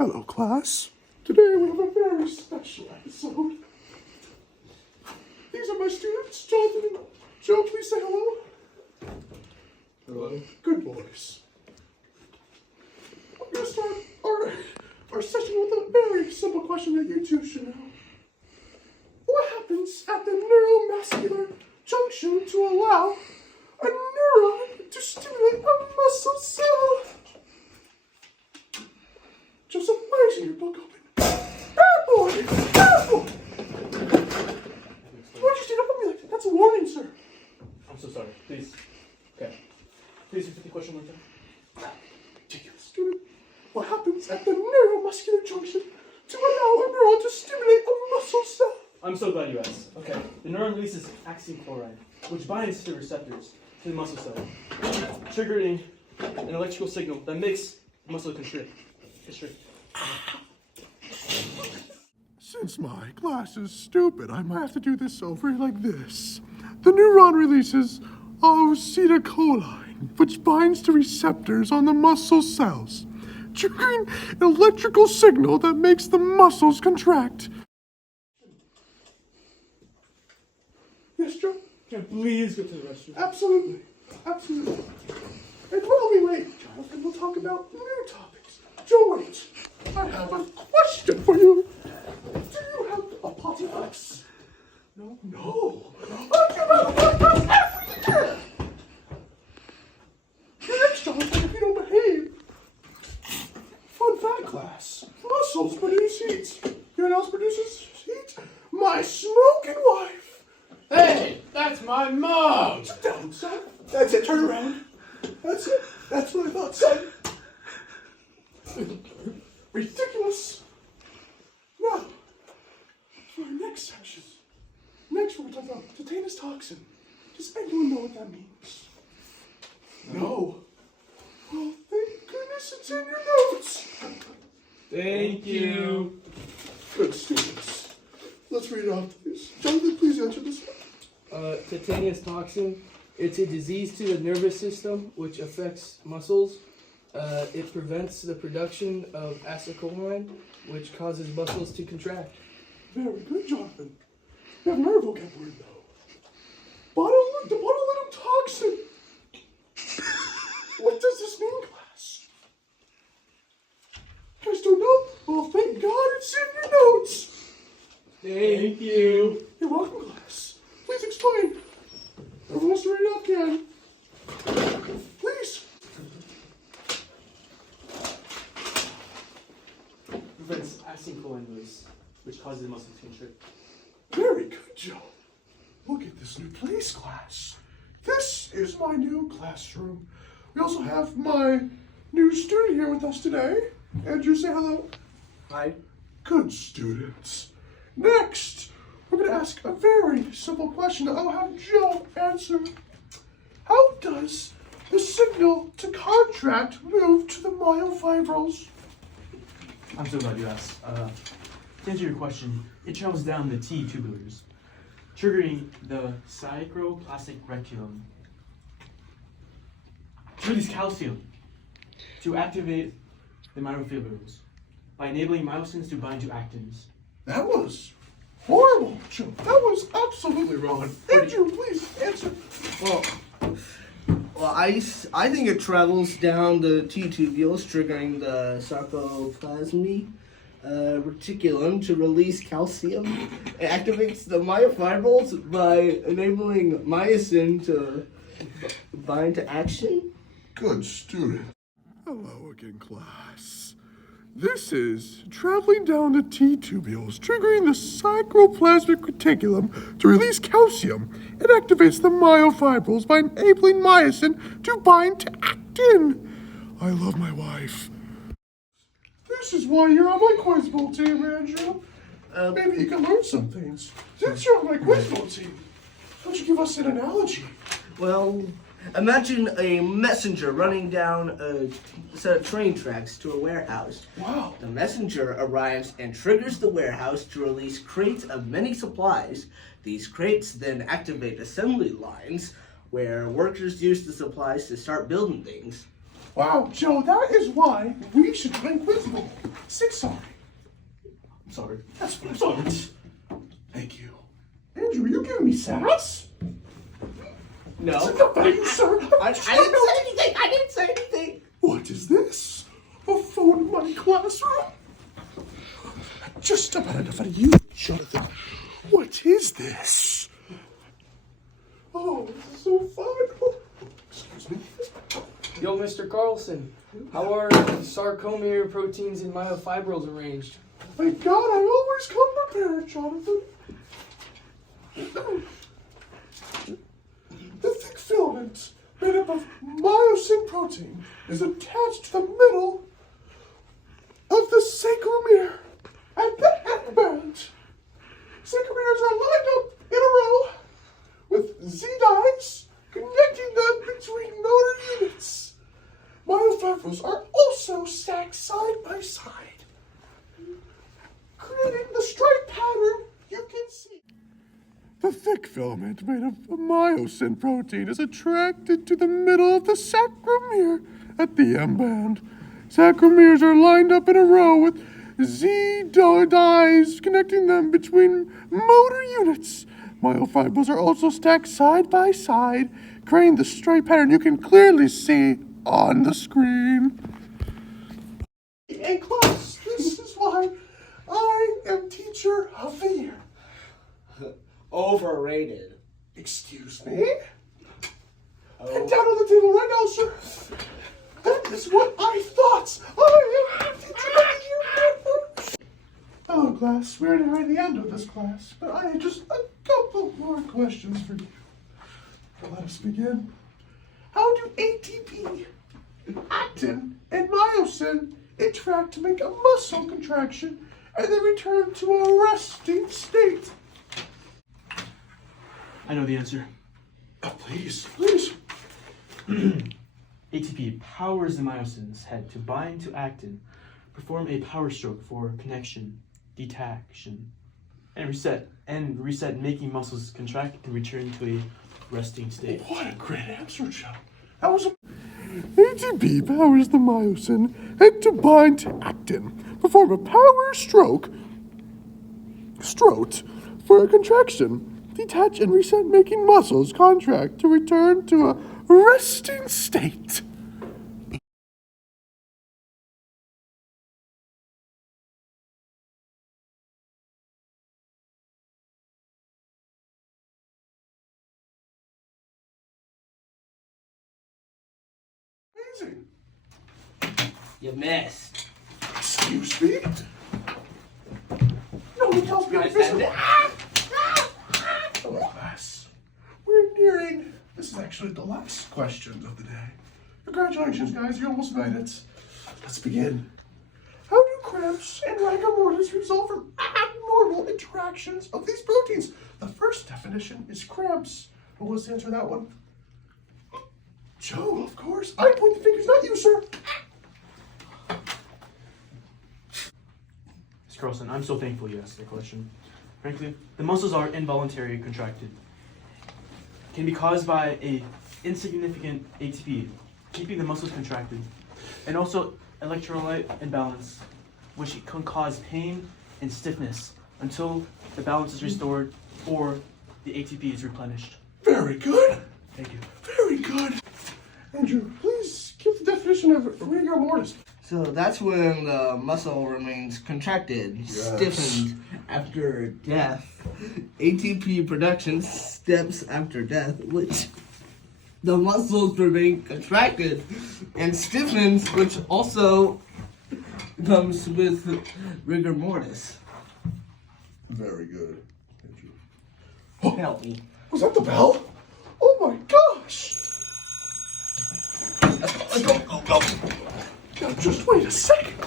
Hello, class. Today we have a very special episode. These are my students, Jonathan and Joe. Please say hello. Hello. Good boys. I'm going to start our session with a very simple question that you two should know. What happens at the neuromuscular junction to allow a neuron to stimulate a muscle cell? Joseph, why isn't your book open? Bad boy! Bad boy! Why'd you stand up on me like that? That's a warning, sir. I'm so sorry. Please. Okay. Please repeat the question one time. Ridiculous, student. What happens at the neuromuscular junction to allow a neuron to stimulate a muscle cell? I'm so glad you asked. Okay. The neuron releases axine chloride, which binds to receptors to the muscle cell, triggering an electrical signal that makes the muscle constrict. Since my class is stupid, I might have to do this over like this. The neuron releases acetylcholine, which binds to receptors on the muscle cells, triggering an electrical signal that makes the muscles contract. Yes, Joe? Can I please go to the restroom? Absolutely. Absolutely. And while we wait, Jonathan, we'll talk about new topics. Joe, wait. I have a question for you. Do you have a potty box? No. No. I give out a potty box every year. You're next, Jonathan, if you don't behave. Fun fact, class. Muscles produce heat. You know what else produces heat? My smoking wife. Hey, that's my mom! Sit down, son. That's it. Turn around. That's it. That's what I thought, son. Ridiculous. Now, for our next section. Next, we're going to talk about tetanus toxin. Does anyone know what that means? No. Well, thank goodness it's in your notes. Thank you. Good students. Let's read off this. Jonathan, please answer this one. Tetanus toxin. It's a disease to the nervous system which affects muscles. It prevents the production of acetylcholine, which causes muscles to contract. Very good, Jonathan. You have another vocabulary, though. Botulinum toxin. What does this mean, class? You guys don't know? Well, thank God it's in your notes. Thank you. You're welcome, class. Please explain. Everyone wants to read it off again. Please. Prevents axine chloride release, which causes the muscle to constrict. Very good, Joe. Look at this new place, class. This is my new classroom. We also have my new student here with us today. Andrew, say hello. Hi. Good students. Next, we're going to ask a very simple question that I'll have Joe answer. How does the signal to contract move to the myofibrils? I'm so glad you asked. To answer your question, it travels down the T tubulars, triggering the sarcoplasmic reticulum to release calcium to activate the myofibrils by enabling myosins to bind to actins. That was horrible, Joe. That was absolutely wrong. Andrew, please answer. Well, I think it travels down the T tubules, triggering the sarcoplasmic reticulum to release calcium. It activates the myofibrils by enabling myosin to bind to action. Good student. Hello again, class. This is traveling down the T tubules, triggering the sarcoplasmic reticulum to release calcium. It activates the myofibrils by enabling myosin to bind to actin. I love my wife. This is why you're on my quiz bowl team, Andrew. Maybe you can learn some things. Since you're on my quiz bowl team, why don't you give us an analogy? Well, imagine a messenger running down a set of train tracks to a warehouse. Wow. The messenger arrives and triggers the warehouse to release crates of many supplies. These crates then activate assembly lines where workers use the supplies to start building things. Wow, Joe, that is why we should drink Wisdom. Say sorry. I'm sorry. That's what I thought. Thank you. Andrew, are you giving me sass? No. Sit up, you, sir. I didn't say anything. I didn't say anything. What is this? A phone in my classroom? Just about enough out of you, Jonathan. What is this? Oh, this is so fun. Oh, excuse me. Yo, Mr. Carlson, how are sarcomere proteins and myofibrils arranged? Thank God I always come prepared, Jonathan. The thick filament made up of myosin protein is attached to the middle of the sarcomere at the end band. Sarcomeres are lined up in a row with Z-dyes connecting them between motor units. Myofibrils are also stacked side by side, creating the stripe pattern you can see. The thick filament made of myosin protein is attracted to the middle of the sarcomere at the end band. Sarcomeres are lined up in a row with Z-dyes connecting them between motor units. Myofibrils are also stacked side by side, creating the stripe pattern you can clearly see on the screen. In class, this is why I am teacher of the year. Overrated. Excuse me? Get down on the table right now, sir. That is what I thought. I am teacher of the year. Hello, class. We're near the end of this class, but I have just a couple more questions for you. Let us begin. How do ATP, actin, and myosin interact to make a muscle contraction and then return to a resting state? I know the answer. Please, please. ATP powers the myosin's head to bind to actin, perform a power stroke for connection, detection, and reset, making muscles contract and return to a resting state. What a great answer, Joe. That was a... ATP powers the myosin head to bind to actin, perform a power stroke for a contraction, detach and reset, making muscles contract to return to a resting state. Amazing. You missed. Excuse me? Nobody tells me I missed Defend it. it. Hello, class. We're nearing... This is actually the last question of the day. Congratulations, guys. You almost made it. Let's begin. How do cramps and rigor mortis result from abnormal interactions of these proteins? The first definition is cramps. Who wants to answer that one? Joe, of course. I point the fingers, not you, sir. Mr. Carlson, I'm so thankful you asked that question. Frankly, the muscles are involuntarily contracted. Can be caused by a insignificant ATP, keeping the muscles contracted, and also electrolyte imbalance, which can cause pain and stiffness until the balance is restored or the ATP is replenished. Very good. Thank you. Very good. Andrew, please give the definition of rigor mortis. So that's when the muscle remains contracted, stiffened after death. ATP production steps after death, which the muscles remain contracted and stiffens, which also comes with rigor mortis. Very good. Andrew. Help me. Was that the bell? Oh my gosh! Let's go. Now just wait a second.